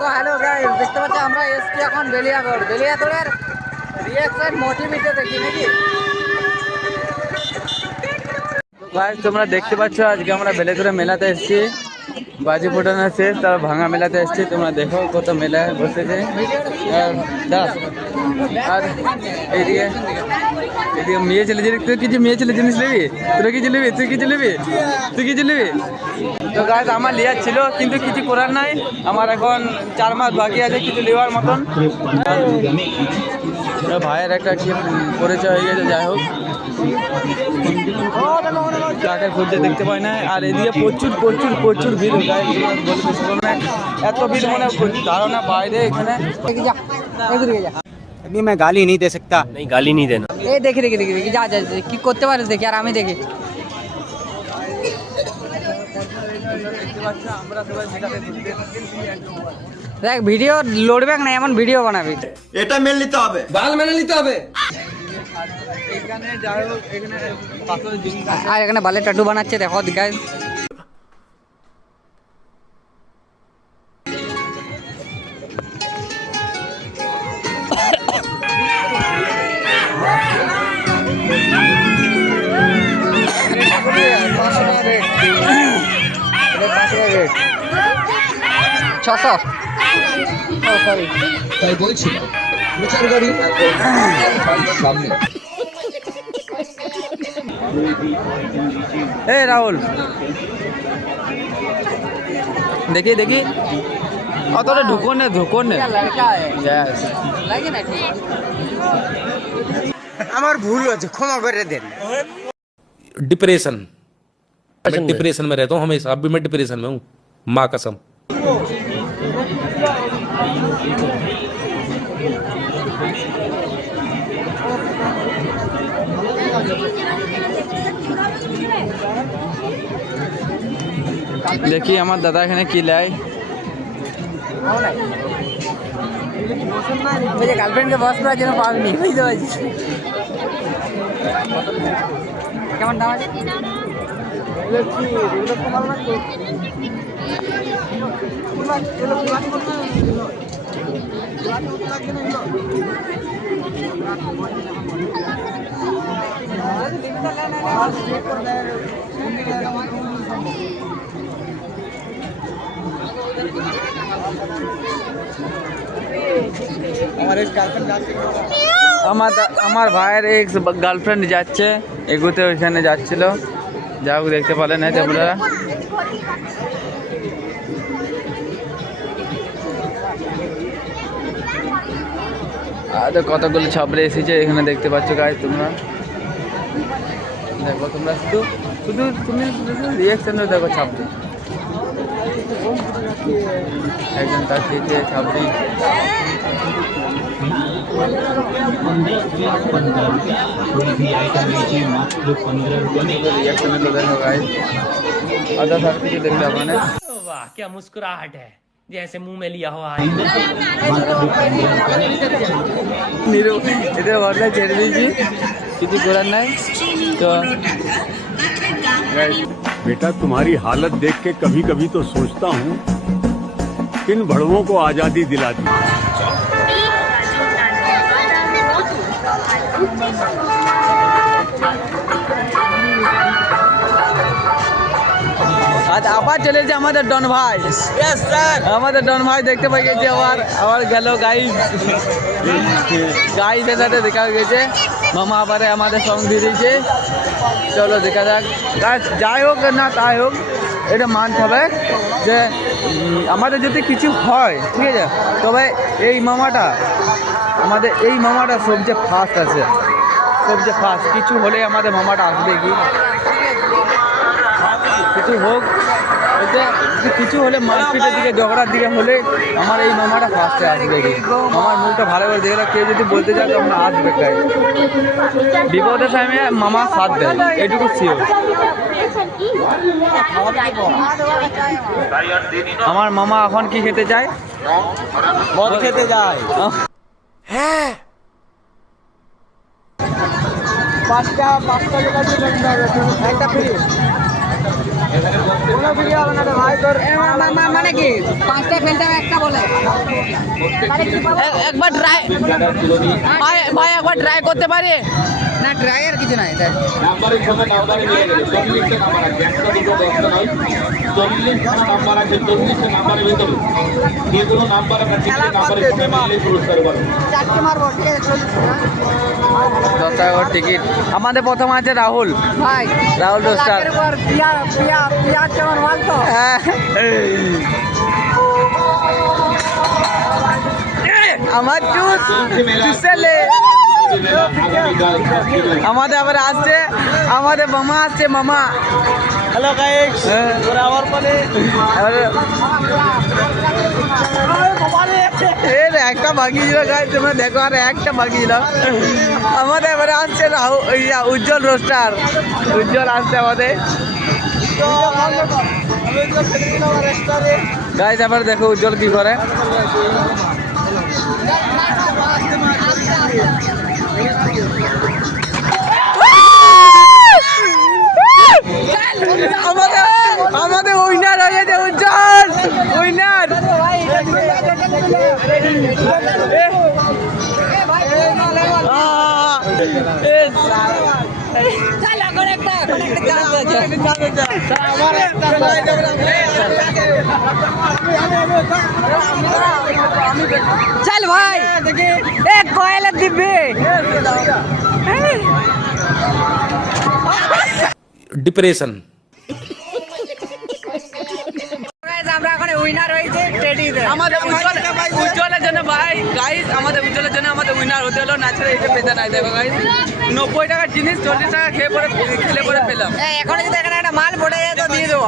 তো hello guys, দেখতে পাচ্ছি আমরা এসছি এখন বেলিয়াগড়। বেলিয়াগড়ের রিয়াকশন মোটিভিতে দেখি নাকি গাইস, তোমরা দেখতে পাচ্ছ আজকে আমরা বেলিয়াগড়ে মেলাতে এসেছি। বাজি ফোটানো শেষ, তার ভাঙা মেলাতে এসেছি। তোমরা দেখো কত মেলা বসেছে। আর এইদিকে মেয়ে ছেলে জিনিস, তুই কিছু মেয়ে ছেলে জিনিস নিবি? তুই কিছু নিবি? তুই কিছু নিবি? তুই কিছু নিবি? তো গাইস, আমার লিয়ার ছিল, কিন্তু কিছু করার নাই। আমার এখন 4 মাস বাকি আছে কিছু নেওয়ার মতন। ভাইয়ের একটা কি পরিচয় হয়ে গেছে। যাই হোক, কাকে খুঁজছে দেখতে পাই না। আর এদিকে প্রচুর প্রচুর প্রচুর ভিড়। এত ভিড় মনে ধারণা বাইরে। এখানে अभी मैं गाली नहीं दे सकता। नहीं, गाली नहीं देना। এই দেখি দেখি দেখি দেখি যা যা যা, কি করতে পারিস দেখি। আর আমি দেখি দেখ, ভিডিও লোডবে না, এমন ভিডিও বানাবি। এটা মেনে নিতে হবে, বাল মেনে নিতে হবে। এখানে যাই হোক, এখানে পাথরের জিনিস আর এখানে বালে টাটু বানাচ্ছে, দেখো গাইস। ছশো তাই বলছি বিচার করি সামনে। ए राहुल, देखिए देखिए অতটা ঢুকোন না, ঢুকোন না। Yes. লাগে না ঠিক। আমার ভুল হয়েছে, ক্ষমা করে দেন। डिप्रेशन, मैं डिप्रेशन में रहता हूँ हमेशा। अब भी मैं डिप्रेशन में हूँ, माँ कसम। দেখি আমার দাদা এখানে কি লাই। ওই যে গার্লফ্রেন্ডকে বস করার জন্য পাওনি, বুঝতে পারছিস? কেমন দাম আছে? আমার ভাইয়ের এক গার্লফ্রেন্ড যাচ্ছে, এগুতে ওইখানে যাচ্ছিল। যা হোক, দেখতে পারলেন না আপনারা। আর কতগুলো ছাপড়ে এসেছে এখানে দেখতে পাচ্ছ গাইস। তোমরা দেখো, তোমরা শুধু শুধু তুমি রিয়াকশন দেখো। ছাপড়ে একজন তাকিয়েছে, ছাপড়ি। রিয়াকশন তো দেখো গাইস। আধা সার কিছু দেখলে আপনারা। वाह, क्या मुस्कुराहट है, जैसे मुंह में लिया हो आए। এটা বদলা ছেড়ে দিয়েছি, কিছু করার নাই। তো बेटा, तुम्हारी हालत देख के कभी कभी तो सोचता हूँ किन भड़वों को आजादी दिला दी। আজ আবার চলেছে আমাদের ডন ভাই। আমাদের ডন ভাই দেখতে পাই গেছে। আবার গেল গাইস। গাইসের সাথে দেখা গেছে। মামা আবার আমাদের সঙ্গ দিয়ে দিয়েছে। চলো দেখা যাক গাইস। যাই হোক না তাই হোক, এটা মানতে হবে যে আমাদের যদি কিছু হয়, ঠিক আছে, তবে এই মামাটা, আমাদের এই মামাটা সবচেয়ে ফার্স্ট আছে। সবচেয়ে ফার্স্ট কিছু হলে আমাদের মামাটা আসবে। কি কিছু হোক, কিছু হলে মারপিটের দিকে, ঝগড়ার দিকে হলে আমার এই মামাটা ফার্স্টে আসবে। আমার মুখটা ভালো করে দেখে কেউ যদি বলতে চায় তখন আসবে। তাই বিপদের টাইমে মামা সাথ দেয়, এটুকু শিওর। আমার মামা এখন কি খেতে চায়? মদ খেতে যায়। হ্যাঁ, 5টা একটা ফ্রি। কোনো ভিডিও হবে না রে ভাই তোর মানে কি 5টা ফেলতে হবে একটা বলে একবার ট্রাই ভাই ভাই একবার ট্রাই করতে পারি না ট্রাই আর কিছু নাই দেখ নাম্বারের সঙ্গে নাম্বারে মিলে গেছে 40টা নাম্বার আছে একটা দুটো দশটা নয় 40টা নাম্বার আছে 40টা নাম্বারের ভিতরে যে কোনো নাম্বার আপনার তিনটে নাম্বারের সঙ্গে মিলে পুরস্কার পাবেন 4টে মারবো ঠিক আছে 10 টাকা করে টিকিট আমাদের প্রথম আছে রাহুল ভাই রাহুল রোস্টার লাখের উপর পিয়া কেমন মাল তো আমার জুস জুসেলে আমাদের আবার আসছে আমাদের মামা আসছে মামা হ্যালো গাইস ওরা আবার পরে একটা বাকি ছিল গাইস তোমরা দেখো আর একটা বাকি ছিল আমাদের এবারে আসছে উজ্জ্বল রোস্টার উজ্জ্বল আসছে আমাদের গাইস আবার দেখো উজ্জ্বল কি করে আমাদের উইনার হয়ে গেছে উজ্জ্বল উইনার चल भाई एक कोयला दिब्बे डिप्रेशन আমরা এখন উইনার হয়েছে টেডিতে আমাদের উজ্জ্বলের জন্য ভাই গাইস আমাদের উজ্জ্বলের জন্য আমাদের উইনার হতে হলো না ছেড়ে এটা পেতে নাই দেখো গাইস 90 টাকার জিনিস 40 টাকা খেয়ে পরে খেলে পরে পেলাম এখন যদি এখানে একটা মাল পড়ে যায় তো দিয়ে দেবো